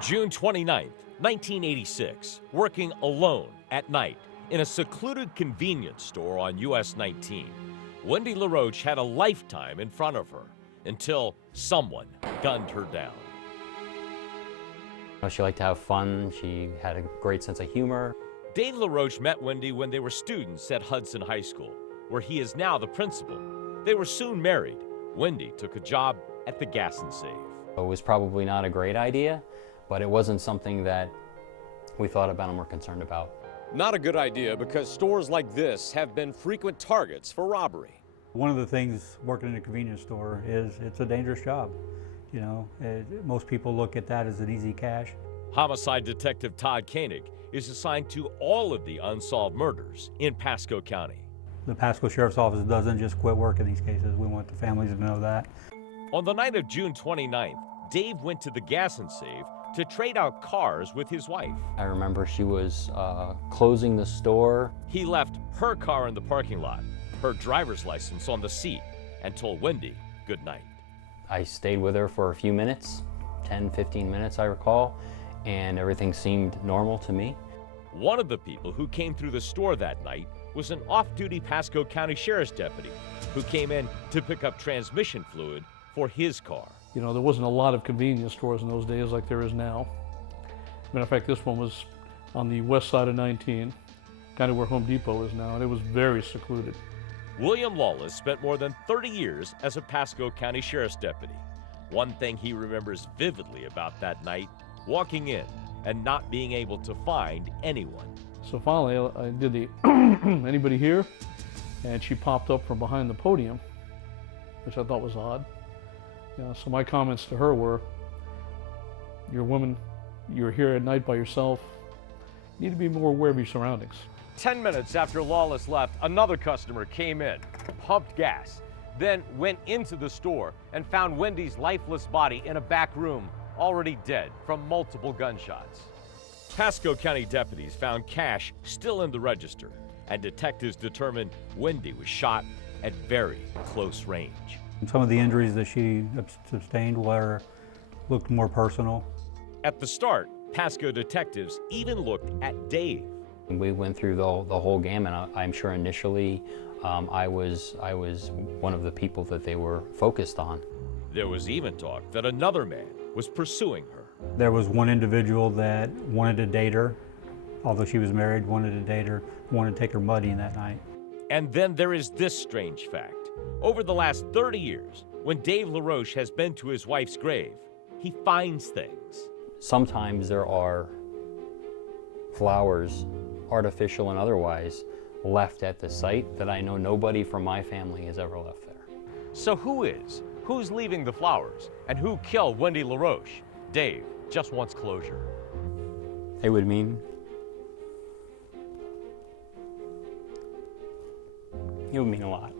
June 29th, 1986, working alone at night in a secluded convenience store on US 19. Wendy LaRoche had a lifetime in front of her until someone gunned her down. She liked to have fun. She had a great sense of humor. Dave LaRoche met Wendy when they were students at Hudson High School, where he is now the principal. They were soon married. Wendy took a job at the Gas and Save. It was probably not a great idea, but it wasn't something that we thought about and were concerned about. Not a good idea because stores like this have been frequent targets for robbery. One of the things working in a convenience store is it's a dangerous job. You know, most people look at that as an easy cash. Homicide Detective Todd Koenig is assigned to all of the unsolved murders in Pasco County. The Pasco Sheriff's Office doesn't just quit work in these cases. We want the families to know that. On the night of June 29th, Dave went to the Gas and Save to trade out cars with his wife. I remember she was closing the store. He left her car in the parking lot, her driver's license on the seat, and told Wendy good night. I stayed with her for a few minutes, 10, 15 minutes I recall, and everything seemed normal to me. One of the people who came through the store that night was an off-duty Pasco County Sheriff's deputy who came in to pick up transmission fluid for his car. You know, there wasn't a lot of convenience stores in those days like there is now. Matter of fact, this one was on the west side of 19, kind of where Home Depot is now, and it was very secluded. William Lawless spent more than 30 years as a Pasco County Sheriff's deputy. One thing he remembers vividly about that night, walking in and not being able to find anyone. So finally, I did the anybody here? And she popped up from behind the podium, which I thought was odd. You know, so my comments to her were, you're a woman, you're here at night by yourself, you need to be more aware of your surroundings. 10 minutes after Lawless left, another customer came in, pumped gas, then went into the store and found Wendy's lifeless body in a back room, already dead from multiple gunshots. Pasco County deputies found cash still in the register, and detectives determined Wendy was shot at very close range. Some of the injuries that she sustained looked more personal. At the start, Pasco detectives even looked at Dave. We went through the whole gamut. I'm sure initially I was one of the people that they were focused on. There was even talk that another man was pursuing her. There was one individual that wanted to date her, although she was married, wanted to date her, wanted to take her mudding that night. And then there is this strange fact. Over the last 30 years, when Dave LaRoche has been to his wife's grave, he finds things. Sometimes there are flowers, artificial and otherwise, left at the site that I know nobody from my family has ever left there. So who's leaving the flowers, and who killed Wendy LaRoche? Dave just wants closure. It would mean a lot.